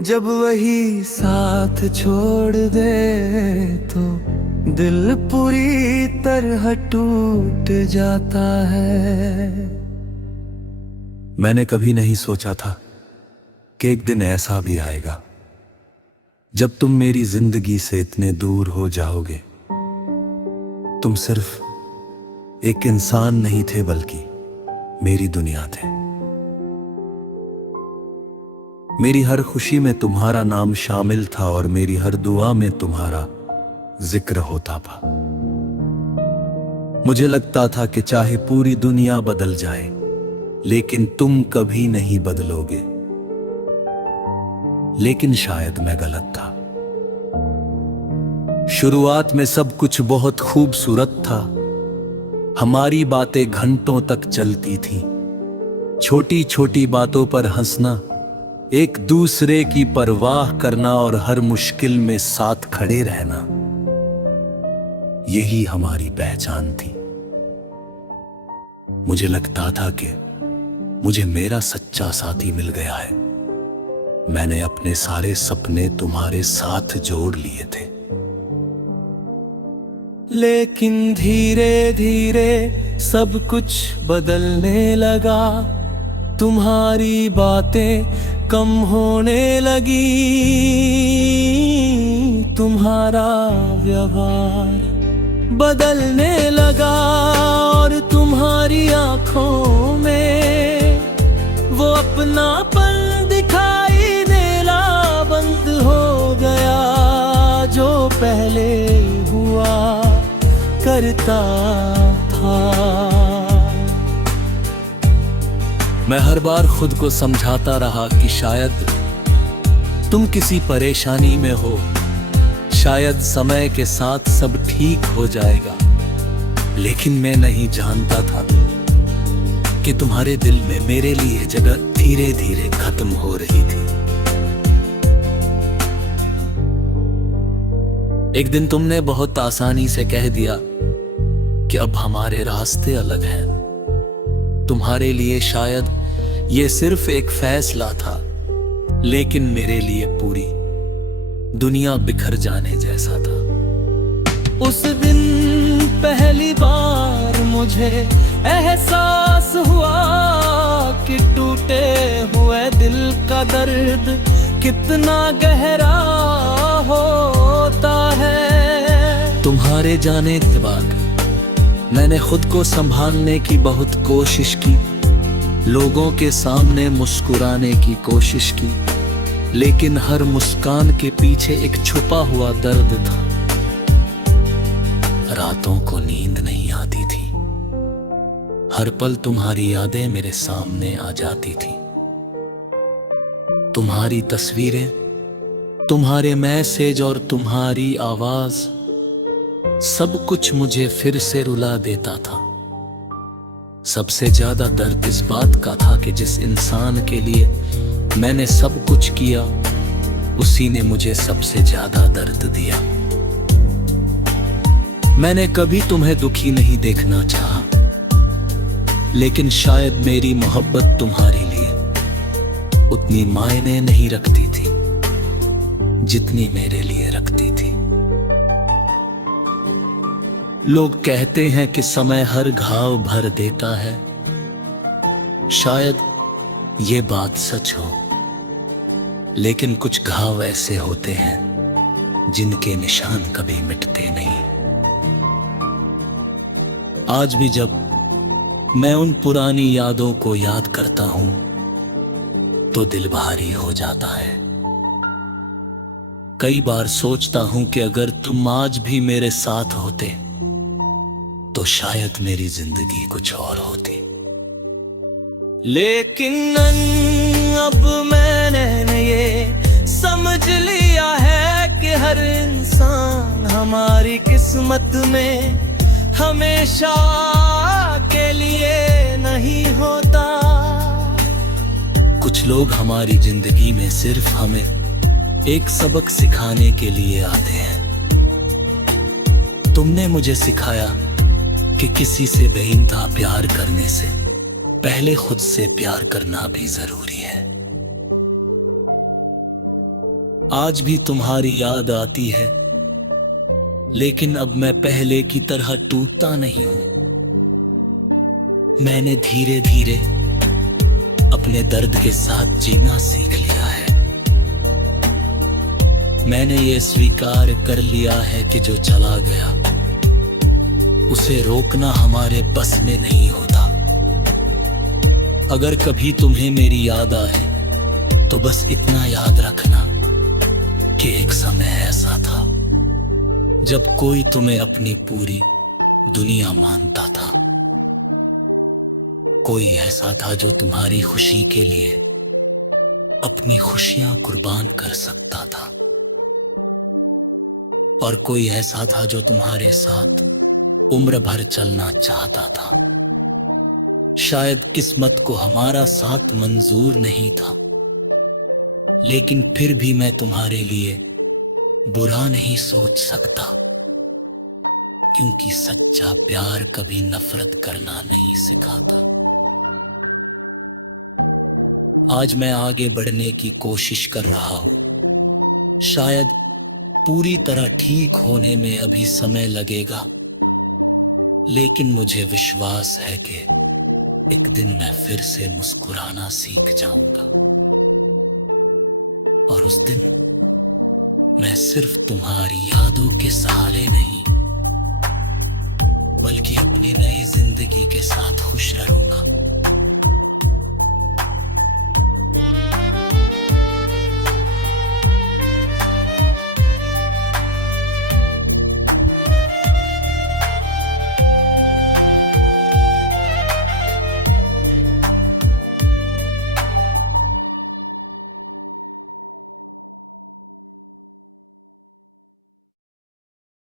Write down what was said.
जब वही साथ छोड़ दे तो दिल पूरी तरह टूट जाता है। मैंने कभी नहीं सोचा था कि एक दिन ऐसा भी आएगा जब तुम मेरी जिंदगी से इतने दूर हो जाओगे। तुम सिर्फ एक इंसान नहीं थे बल्कि मेरी दुनिया थे। मेरी हर खुशी में तुम्हारा नाम शामिल था और मेरी हर दुआ में तुम्हारा जिक्र होता था। मुझे लगता था कि चाहे पूरी दुनिया बदल जाए लेकिन तुम कभी नहीं बदलोगे। लेकिन शायद मैं गलत था। शुरुआत में सब कुछ बहुत खूबसूरत था। हमारी बातें घंटों तक चलती थी। छोटी छोटी बातों पर हंसना, एक दूसरे की परवाह करना और हर मुश्किल में साथ खड़े रहना, यही हमारी पहचान थी। मुझे लगता था कि मुझे मेरा सच्चा साथी मिल गया है। मैंने अपने सारे सपने तुम्हारे साथ जोड़ लिए थे। लेकिन धीरे धीरे सब कुछ बदलने लगा। तुम्हारी बातें कम होने लगी, तुम्हारा व्यवहार बदलने लगा और तुम्हारी आंखों में वो अपनापन दिखाई देना बंद हो गया जो पहले हुआ करता था। मैं हर बार खुद को समझाता रहा कि शायद तुम किसी परेशानी में हो, शायद समय के साथ सब ठीक हो जाएगा। लेकिन मैं नहीं जानता था कि तुम्हारे दिल में मेरे लिए जगह धीरे धीरे खत्म हो रही थी। एक दिन तुमने बहुत आसानी से कह दिया कि अब हमारे रास्ते अलग हैं। तुम्हारे लिए शायद ये सिर्फ एक फैसला था, लेकिन मेरे लिए पूरी दुनिया बिखर जाने जैसा था। उस दिन पहली बार मुझे एहसास हुआ कि टूटे हुए दिल का दर्द कितना गहरा होता है। तुम्हारे जाने के बाद मैंने खुद को संभालने की बहुत कोशिश की, लोगों के सामने मुस्कुराने की कोशिश की, लेकिन हर मुस्कान के पीछे एक छुपा हुआ दर्द था। रातों को नींद नहीं आती थी। हर पल तुम्हारी यादें मेरे सामने आ जाती थी। तुम्हारी तस्वीरें, तुम्हारे मैसेज और तुम्हारी आवाज, सब कुछ मुझे फिर से रुला देता था। सबसे ज्यादा दर्द इस बात का था कि जिस इंसान के लिए मैंने सब कुछ किया, उसी ने मुझे सबसे ज्यादा दर्द दिया। मैंने कभी तुम्हें दुखी नहीं देखना चाहा, लेकिन शायद मेरी मोहब्बत तुम्हारे लिए उतनी मायने नहीं रखती थी जितनी मेरे लिए रखती थी। लोग कहते हैं कि समय हर घाव भर देता है। शायद ये बात सच हो, लेकिन कुछ घाव ऐसे होते हैं जिनके निशान कभी मिटते नहीं। आज भी जब मैं उन पुरानी यादों को याद करता हूं तो दिल भारी हो जाता है। कई बार सोचता हूं कि अगर तुम आज भी मेरे साथ होते तो शायद मेरी जिंदगी कुछ और होती। लेकिन अब मैंने ये समझ लिया है कि हर इंसान हमारी किस्मत में हमेशा के लिए नहीं होता। कुछ लोग हमारी जिंदगी में सिर्फ हमें एक सबक सिखाने के लिए आते हैं। तुमने मुझे सिखाया कि किसी से बेइंतहा प्यार करने से पहले खुद से प्यार करना भी जरूरी है। आज भी तुम्हारी याद आती है, लेकिन अब मैं पहले की तरह टूटता नहीं हूं। मैंने धीरे धीरे अपने दर्द के साथ जीना सीख लिया है। मैंने ये स्वीकार कर लिया है कि जो चला गया उसे रोकना हमारे बस में नहीं होता। अगर कभी तुम्हें मेरी याद आए तो बस इतना याद रखना कि एक समय ऐसा था जब कोई तुम्हें अपनी पूरी दुनिया मानता था। कोई ऐसा था जो तुम्हारी खुशी के लिए अपनी खुशियां कुर्बान कर सकता था, और कोई ऐसा था जो तुम्हारे साथ उम्र भर चलना चाहता था। शायद किस्मत को हमारा साथ मंजूर नहीं था, लेकिन फिर भी मैं तुम्हारे लिए बुरा नहीं सोच सकता, क्योंकि सच्चा प्यार कभी नफरत करना नहीं सिखाता। आज मैं आगे बढ़ने की कोशिश कर रहा हूं। शायद पूरी तरह ठीक होने में अभी समय लगेगा, लेकिन मुझे विश्वास है कि एक दिन मैं फिर से मुस्कुराना सीख जाऊंगा, और उस दिन मैं सिर्फ तुम्हारी यादों के सहारे नहीं, बल्कि अपनी नई जिंदगी के साथ खुश रहूंगा।